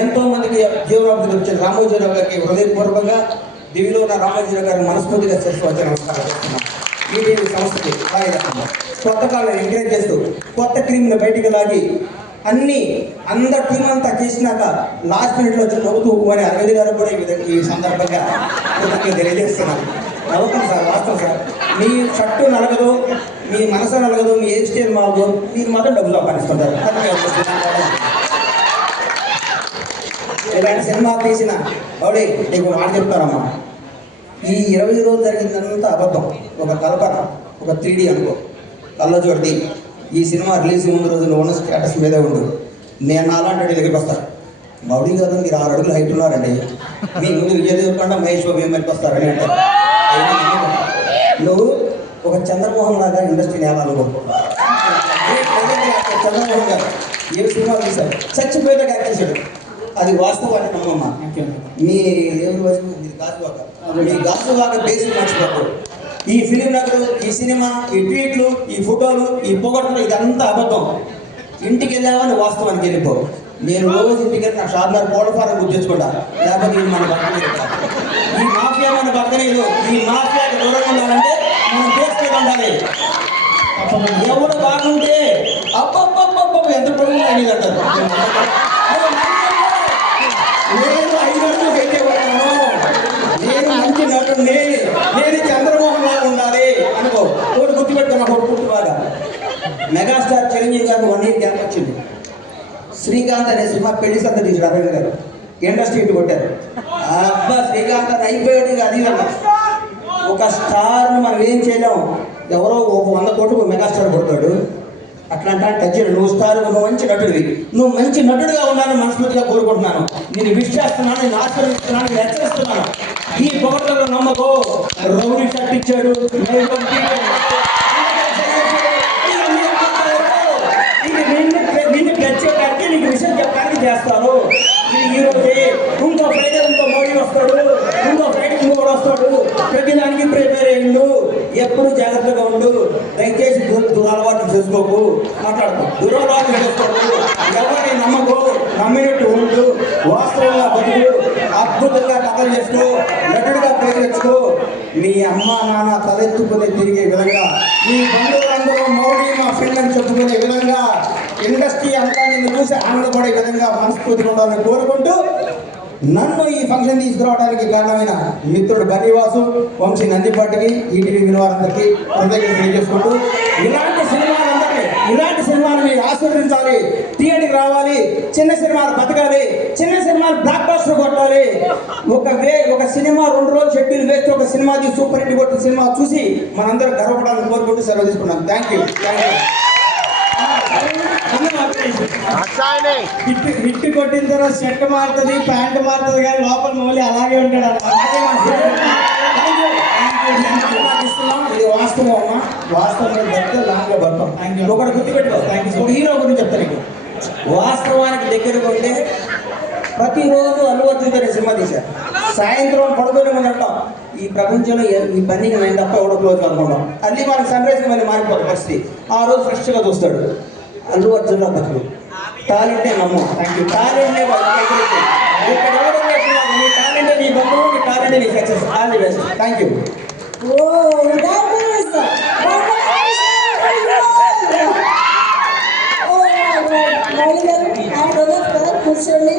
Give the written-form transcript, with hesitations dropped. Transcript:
ఎంతో మందికి జీవనోపాధి వచ్చిన రామోజీరావు గారికి హృదయపూర్వకంగా దివిలో ఉన్న రామోజీరావు గారిని మనస్ఫూర్తిగా వచ్చి నమస్కారం చేస్తున్నాను. ఈటీవీ సంస్థకి కొత్త కాళ్ళని ఎంకరేజ్ చేస్తూ కొత్త క్రీమ్ని బయటికి లాగి అందరు టీం అంతా చేసినాక లాస్ట్ మినిట్లో వచ్చి నవ్వుతూ అని అరవింద్ గారు కూడా ఈ సందర్భంగా తెలియజేస్తున్నాను. నవ్వుతాం సార్, వాస్తవం సార్. మీ షర్టు నలగదు, మీ మనసు నలగదు, మీ హెయిర్ స్టైల్ మారదు, మీరు మాత్రం డబ్బులు సంపాదిస్తుంటారు. ఇలాంటి సినిమా తీసిన బాబుడే నీకు మాట చెప్తారమ్మా, ఈ 20 రోజులు జరిగిందంతా అబద్ధం, ఒక కల్పన, ఒక 3D అనుకో, కళ్ళజోడి. ఈ సినిమా రిలీజ్ ముందు రోజు నువ్వు ఉన్న స్టేటస్ మీదే ఉండు. నేను అలాంటి దగ్గరికి వస్తాను, మౌడి గారు మీరు 6 అడుగులు హైట్ ఉన్నారండి, మీ ముందు విజయ్ దేవరకొండ మహేష్ బాబు ఏమైనా వస్తారని అంటే నువ్వు ఒక చంద్రమోహన్ లాగా ఇండస్ట్రీని వేయాలనుకో. చంద్రమోహన్ గారు ఏ సినిమా తీశారు, చచ్చిపోయేలా యాక్ట్ చేశాడు. అది వాస్తవాన్ని నమ్మమ్మ. మీ దేవుడి వరకు మీరు గాజువాక, మీ గాజువాక బేసిక్ మర్చిపోతారు. ఈ ఫిలిం నగరు, ఈ సినిమా, ఈ ట్వీట్లు, ఈ ఫోటోలు, ఈ పొగట్లు, ఇదంతా అబద్ధం. ఇంటికి వెళ్ళావని వాస్తవానికి వెళ్ళిపో. నేను రోజు ఇంటికి వెళ్ళి నా షార్మార్ కోడఫారం గుర్తు తెచ్చుకుంటా, లేకపోతే ఇది మన పక్కన. ఈ మాఫియా మన పక్కనేదు. ఈ మాఫియాకి దూరంగా ఉండాలంటే మనం దోస్తుగా ఉండాలి. ఎవరు బాగుంటే అబ్బబ్బబ్బబ్బ ఎంత పొడుగు అనేది అంటారు. నేను 5 అడుగులు అయితే ఉన్నాను, నేను మంచి నటుడిని, నేను చంద్రమోహన్ లాగా ఉండాలి అనుకో. ఒకటి గుర్తుపెట్టుకున్నా, ఒక పుట్టు బాగా మెగాస్టార్ చిరంజీవి గారికి 1 year గ్యాప్ వచ్చింది. శ్రీకాంత్ అనే సినిమా పెళ్లి సంత తీసాడు అరవింద్ గారు, ఇండస్ట్రీ ఇటు కొట్టారు. అబ్బా శ్రీకాంత్ అని అయిపోయాడు. అది ఒక స్టార్ను మనం ఏం చేయలేం. ఎవరో ఒక 100 కోట్లు మెగాస్టార్ కొడతాడు. అట్లా టచ్ నువ్వు స్టార్, నువ్వు మంచి నటుడివి, నువ్వు మంచి నటుడిగా ఉన్నాను మనస్ఫూర్తిగా కోరుకుంటున్నాను. నేను విష్ చేస్తున్నాను, నేను ఆశీర్వదిస్తున్నాను, నేను హెచ్చరిస్తున్నాను. ఈ పొగడ్తలో నమ్మకో. రౌడీ షర్ట్ ఇచ్చాడు, నిన్ను తెచ్చేటానికి నీకు విషయం చెప్పడానికి చేస్తాను. ఇది ఈ రోజే, ఇంకో ఫ్రైడే ఇంకో మోడీ వస్తాడు, ఇంకో ఫ్రైడే ఇంకోటి వస్తాడు. ప్రతిదానికి ప్రిపేర్ అయ్యిండు. ఎప్పుడు జాగ్రత్తగా ఉండు. దయచేసి అలవాట్లు చేసుకోకు, మాట్లాడుకో, దురలవాట్లు చేసుకోకు. ఎవరిని నమ్మకు, నమ్మినట్టు ఉండు, వాస్తవంగా బతుకు, అద్భుతంగా కథలు చేసుకో, నటుడిగా పేరు తెచ్చుకో. మీ అమ్మ నాన్న తలెత్తుకుని తిరిగే విధంగా, మీ బంధువులందరూ మౌడి మా ఫ్రెండ్ అని చెప్పుకునే విధంగా, ఇండస్ట్రీ అంతా నిన్ను చూసి ఆనందపడే విధంగా మనస్ఫూర్తిగా ఉండాలని కోరుకుంటూ, నన్ను ఈ ఫంక్షన్ తీసుకురావడానికి కారణమైన మిత్రుడు బన్నీవాసు, వంశీ నందిపాటికి, ఈటీవీ వినవారందరికీ కృతజ్ఞతలు తెలియజేసుకుంటూ, ఇలాంటి సినిమాలు మీరు ఆస్వాదించాలి, థియేటర్కి రావాలి, చిన్న సినిమాలు బతకాలి, చిన్న సినిమాలు బ్లాక్ బస్టర్ కొట్టాలి. ఒక సినిమా 2 రోజులు షెడ్యూల్ వేస్తే ఒక సినిమా తీసి సూపర్ హిట్ కొట్టిన సినిమా చూసి మనందరం గర్వపడాలని కోరుకుంటూ సెలవు తీసుకున్నాను. Thank you. హిట్ కొట్టిన తర్వాత షర్ట్ మారుతుంది, ప్యాంట్ మారుతుంది, కానీ లోపల మళ్ళీ అలాగే ఉంటాడు. ఇది వాస్తవం అమ్మా, వాస్తవంగా బతికే లాంగ్లో బతాం. ఒకటి గుర్తుపెట్టుకో. ఒక హీరో గురించి చెప్తాను నీకు. వాస్తవానికి దగ్గరగా ఉంటే ప్రతిరోజు అల్లు అర్జున్ గారి సినిమా తీశారు. సాయంత్రం పడుకొని ఉంటాం, ఈ ప్రపంచంలో ఈ పనికి నేను తప్ప ఎవడో క్లోజ్ అనుకుంటాం. అల్లి మనకి సన్ రైజ్కి మళ్ళీ మారిపోతుంది పరిస్థితి. ఆ రోజు ఫ్రెష్గా చూస్తాడు. అల్లు అర్జున్ బతుకు టాలెంటే నమ్మం. Thank you. టాలెంటే ఇక్కడ ఎవరు నీ టాలెంటే నీ బంధువు, నీ టాలెంటే నీ success. All the best. Thank you. కూర్చోండి.